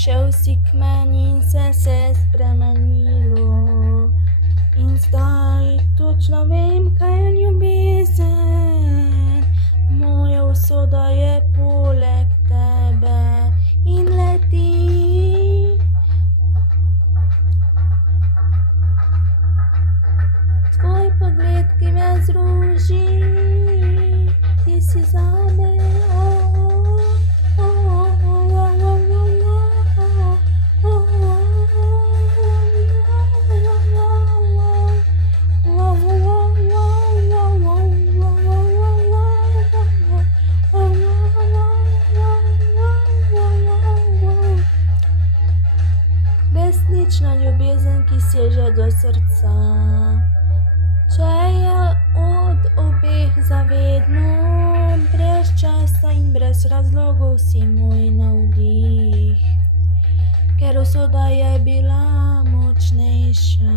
prišel si k meni in se spremenilo. In zdaj točno vem, kaj je ljubezen. Moja usoda je poleg tebe in leti. Tvoj pogled, ki me zruži, ti si zame. Resnična ljubezen, ki seže do srca. Če je od obeh zavedno, brez časa in brez razlogov si moj navdih. Ker usoda je bila močnejša.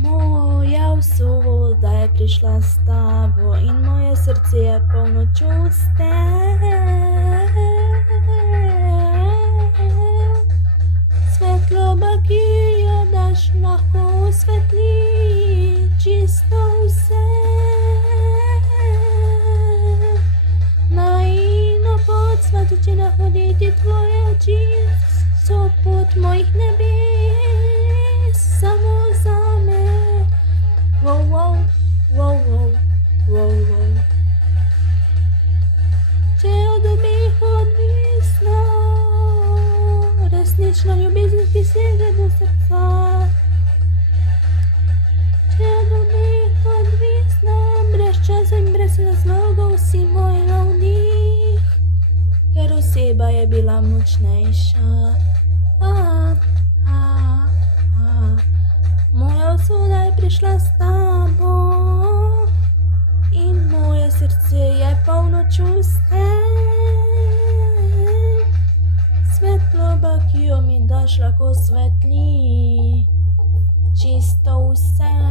Moja usoda je prišla s tabo in moje srce je polno čustev. Svetloba, ki jo daš, lahko osvetli čisto vse. Naivno pot začne hoditi tvoje oči, so pot mojih nebes, samo zame. Wow, wow, wow, wow, wow, wow. Če je od obeh odvisno, resnična ljubezen, ki seže do srca. Če je od obeh odvisno, brez časa in brez razlogov si moj navdih. Ker oseba je bila močnejša. Moja usoda je prišla s tabo in moje srce je polno čustev. Svetloba, ki jo mi daš, lahko svetli čisto vse.